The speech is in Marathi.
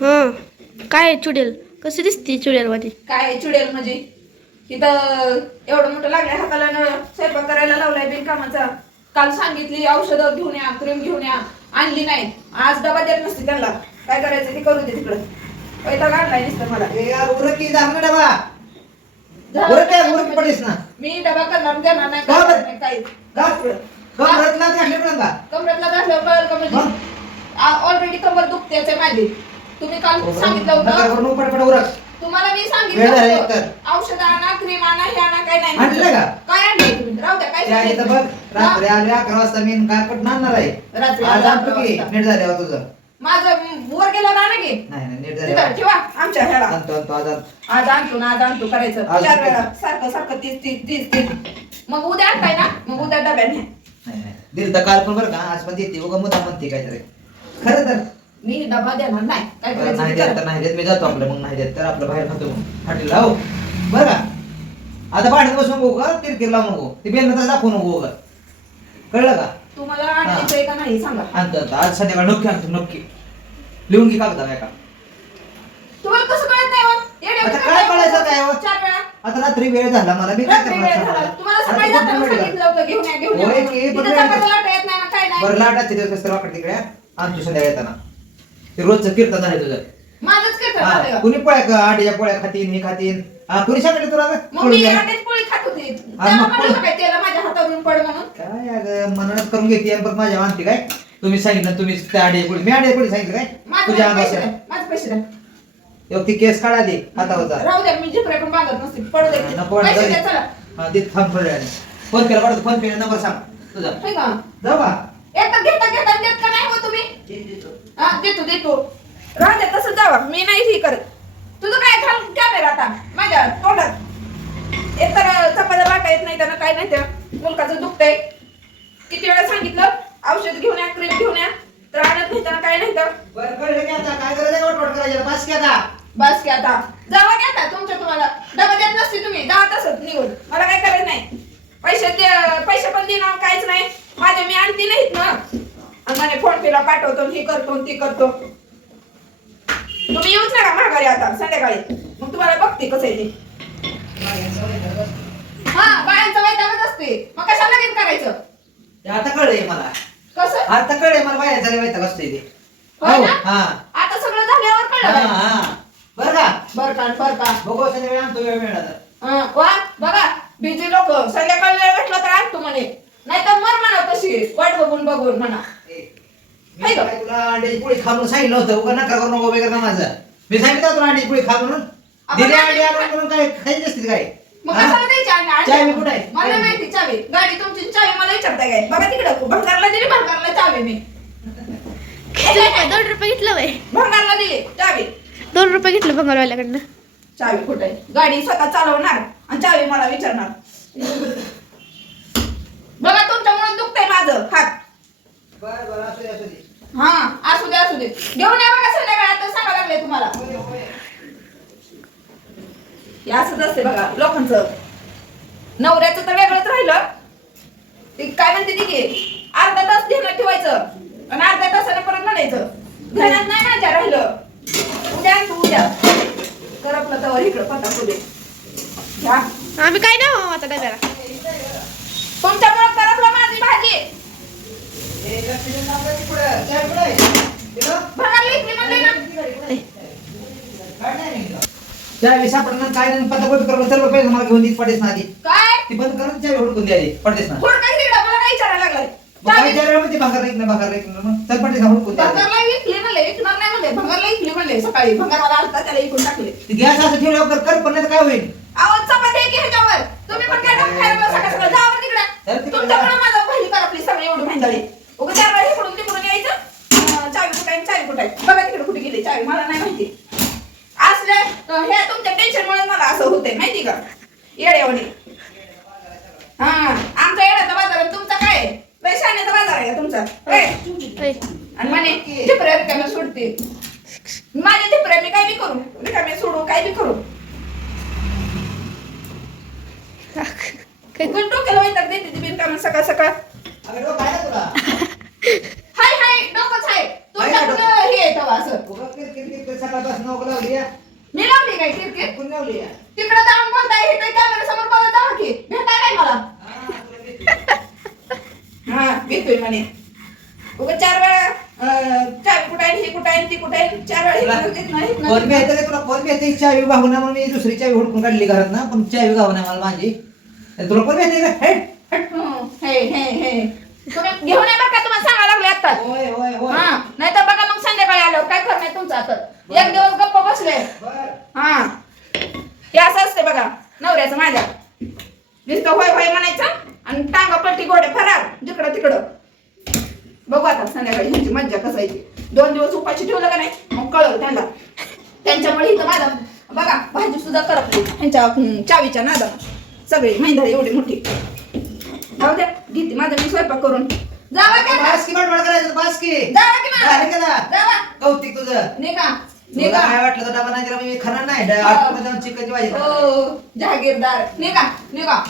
हां. काय चुडेल? कशी दिसते चुडेलमध्ये काय चुडेल म्हणजे? इथं एवढं मोठं लागलंय हाताला न स्वयंपाक करायला लावलाय बिनकामाचा. काल सांगितली औषधं घेऊन या क्रीम घेऊन या. आणली नाही. आज डबा देत नसते त्यांना. काय करायचं ते करू दे तिकडं. पैसा काढलाय नुसतं मला. ए यार उरकी ना डबा. झालं उरक काय उरक पडीस ना. मी डबा करणार देणार नाही. का बरं? करणार काही का कमरतला घातले पण का कमरेतला घातलं कळलं का म्हणजे? ऑलरेडी कमर दुखतेच आहे माझी. तुम्ही काल सांगितलं होतं. करू उरक. तुम्हाला मी वेळ सांगितलं झाली होतं. एकतर. औषध आणा क्रीम आणा हे आणा काय नाही. आणलं का? काय आणलं तुम्ही? राहू द्या काय त्या इथं बघ. रात्री आले अकरा वाजता मी काय पट आणणार आहे. रात्री आज आणतो की वाजता. नीट झाल्यावर तुझं. माझं वर गेलं ना की? नाही नाही नीट तिथं झाल्यावर ठेवा आमच्या ह्याला. आणतो आणतो आज आणतो. आज आणतो ना आज आणतो करायचं. आज चार आणतो. वेळा सारखं सारखं तीस तीस तीस तीस. मग उद्या आणताय ना? मग उद्या डब्याने. नाही नाही. दिल तर काल पण बरं का आज पण देते. उगा मुद्दा म्हणते काहीतरी. खरं तर. मी डबा देणार नाही. काय बरं, करायचं नाही ते देत करा. नाही देत. मी जातो आपलं मग नाही देत तर आपलं बाहेर खातो हॉटेल लावू बरं. का आता भांडत बसू नको का? किरकिर लावू नको. ते बेल तर दाखवू नको उगा कळलं का? तुम्हाला आणायचंय का नाही? सांगा. आणतो आज संध्याकाळ नक्की आणतो नक्की. लिहून घे कागदा काय का तुम्हाला कसं कळत नाही हो? आता काय कळायचं काय हो? चार वेळा. आता रात्री वेळ झाला मला. मी काय रात्री करणार वेळ सांगा? झाला. तुम्हाला आता सकाळी कुठं जाताना वेळ झाला? सांगितलं होतं घेऊन या घेऊन या. होय म्हणून. की, पण तिथं वेळ जाताना झाला. लाटा येत नाही ना काय नाही. बरं लाटाचे दिवस कसं वाकड तिकडे. आणतो संध्याकाळ येताना. ते रोजचं कीर्तन आहे तुझं. माझंच हा, कुणी पोळ्या का आडीच्या पोळ्या खातीन हे खातीन. हा कुणी सांगितलं तुला मग थोडी मी जरा? अंड्याची पोळी खात होती. मग तेव्हा पोळी- म्हणलं काय त्याला माझ्या हातावरून पड म्हणून. काय अगं मननच करून घेते आणि परत माझ्या आणते काय? तुम्ही सांगितलं तुम्ही त्या आडी पोळी मी आडी पोळी सांगितलं काय? माझे तुझ्या पैसे अंगावर द्या, माझे पैसे द्या. एक ती केस काढा दे हातावरचा राहू द्या मी जिकडे पण बांधत नसते पडू दे नको पैसे जाऊ द्या दे. चला. हा दे थांब थोड्या वेळाने. फोन केला पाठवतो फोन पे नंबर सांग. तुझा. हाय का? जाऊ का एकदा घेता घेता देत का नाही हो देतो देतो. राहू द्या तसं जावा. मी नाही हे करत. तुझं काय घाल कॅमेरा आता. माझ्या तोंडात. एक तर चपात्या लाटा येत नाही त्यांना काय नाही त्या मुलगाचं दुखतंय. किती वेळा सांगितलं? औषध घेऊन या क्रीम घेऊन या. तर आणत नाही त्यांना काय नाही तर. बस की आता. आता. जावा आता तुमच्या तुम्हाला डबा देत नसते तुम्ही जावा तसंच निघून मला काय करायचं नाही पैसे दे पैसे पण देणार काहीच नाही माझे मी आणते नाहीत ना आणि पेला पाठवतो हे करतो ते करतो. तुम्ही येऊच नका माघारी आता संध्याकाळी. मग तुम्हाला बघते कसं आहे ते. हा बायांचं वैतागच असते. मग कशाला लगेच करायचं? ते आता कळलंय मला. कसं? आता कळलंय मला बाहेर झाले माहिती कसं ते. हो ना? हा. आता सगळं झाल्यावर हा कळलं हा. बरं का? बर का बर का. बघू संध्याकाळी आणतो वेळ मिळाला तर. हा, वा बघा बिझी लोक. संध्याकाळी वेळ भेटला तर आणतो म्हणे. नाही तर मर म्हणा तशी. वाट बघून बघून म्हणा. मी? काय तुला अंड्याची पोळी खा म्हणून सांगितलं होतं. उगा नका करू नको वगैरे ना माझं. मी सांगितलं तुला अंड्याची पोळी खा म्हणून. आपण दिली काय अंडी केलं? आपण म्हणून काय खायची नसते काय? मग हा? कशाला द्यायची आणि आणली? चावी कुठे आहे? मला माहिती चावी. गाडी तुमची चावी मला विचारताय काय? बघा तिकडं. भंगारला दिली भंगारला चावी मी. दोन रुपये घेतलं वय भंगारला दिली चावी. दोन रुपये घेतलं भंगारवाल्याकडनं. चावी कुठे आहे? गाडी स्वतः चालवणार आणि चावी मला विचारणार. बघा तुमच्यामुळे दुखतंय माझं. हात. बरं बरं असू दे असू दे. हा असू दे असू दे. घेऊन या बघा संध्याकाळी आता सांगा लागले तुम्हाला. हे असंच असते बघा लोकांचं. नवऱ्याचं तर वेगळंच राहिलं. ते काय म्हणते ती की अर्धा तास ध्यानात ठेवायचं आणि अर्ध्या तासाने परत म्हणायचं. ध्यानात नाही माझ्या राहिलं. उद्या तू उद्या. करपलं तर इकडं पता पुढे घ्या. आम्ही काय नाही हो आता डब्याला. तुमच्यामुळे करपलं माझी भाजी. ए, लक्ष देऊन काम कर की पुढं. चाय कुठं आहे? दिलं? भगायला इकली म्हणले ना काय नाही नाही पत्ता कोपी करून सर्व पैसे मला घेऊन देत पडेस ना आधी. काय? ती बंद करून चावी हुडकून द्यायची पडतेस ना. तिकडं मला काय विचारायला लागलाय? मग काय चावी- चावी म्हणते भाकर रेक ना भाकर रेक ना मग चल पडतेस ना हुडकून द्यायची भंगारला विकली म्हणले विकणार नाही म्हणले भंगारला विकली म्हणले सकाळी. भंगारवाला आलता त्याला इकून टाकले. ती गॅस असं ठेवल्यावर कर कर पण नाही काय होईल? आवाज चपाती आहे की ह्याच्यावर तुम्ही पण काय नको खायला मला सकाळ सकाळ जावा तर तिकडे तिकडे तुमच्याकडे जा. माझा पहिली कर आपली सगळी एवढी भांडळी उगा चार वेळा इकडून तिकडून यायचं. चावी कुठे आहे? चावी कुठे आहे? बघा तिकडे कुठे गेली चावी. मला नाही माहिती. असले हे तुमच्या टेन्शनमुळे मला असं होतंय माहिती का? येड्यावणी हा आमचा येड्याचा बाजार तुमचा काय? आहे? लय शाण्याचा बाजार आहे का तुमचा? काय. आणि म्हणे टिपऱ्या रिकाम्या सोडते. माझ्या टिपऱ्या मी काय बी करू? रिकाम्या सोडू काय बी करू? डोक्याला वैताग देते ती बिनकाम सकाळ सकाळ? हाय हाय डोकंच आहे तुमच्याकडे हे येतं बा असं उगा किरकिर किरकिर सकाळपासून नोकं लावली या. मी लावली काय क्रिकेट कोण लावली या? तिकडे जाऊन बोलताय हे कॅमेरा समोर बोलत जावा की. भेटाय काय मला? हा, तुला भेटली. हा भेटतोय म्हणे. उगा चार वेळा अं, चावी कुठं आहे ही कुठं आहे ती कुठं आहे चार वेळा तुला इकडं तिकडं, इकडं फोन तिकडं. घ्यायचं का तुला? फोन घ्यायचं चावी भावना म्हणून मी दुसरी चावी हुडकून काढली घरात ना पण चावी गावना मला माझी. आणि तुला फोन का. हं, हे हे हे. तुम्ही घेऊन ये बरं. का तुम्हाला सांगायला लागले आता होय होय होय. हा नाही तर बघा मग संध्याकाळी आल्यावर काय करणार तुमचं आता? एक दिवस गप्प बसले. बरं. हा. हे असं असते बघा नवऱ्याचं माझ्या. नुसतं होय होय म्हणायचं आणि टांगा पलटी घोडे फरार जिकडं तिकडं. बघू आता संध्याकाळी ह्यांची मज्जा कसायची दोन दिवस उपाशी ठेवलं का नाही? मग कळलं त्यांना. त्यांच्यामुळे इथं माझा बघा भाजी सुद्धा करपली ह्यांच्या हं, चावीच्या नादा सगळी मेंढाळी एवढी मोठी. जाऊ द्या घेते माझं मी स्वयंपाक करून. जावा की आता. बास की बडबड करायचं बास की जावा की मला. झालं का ना? जावा कौतिक तुझं निघा तुला निघा काय वाटलं तर डबा नाही दिला मी खाणार नाही हा. आठवड्यात जाऊन चिकनची भाजी खाणार. हो जहागीरदार निघा निघा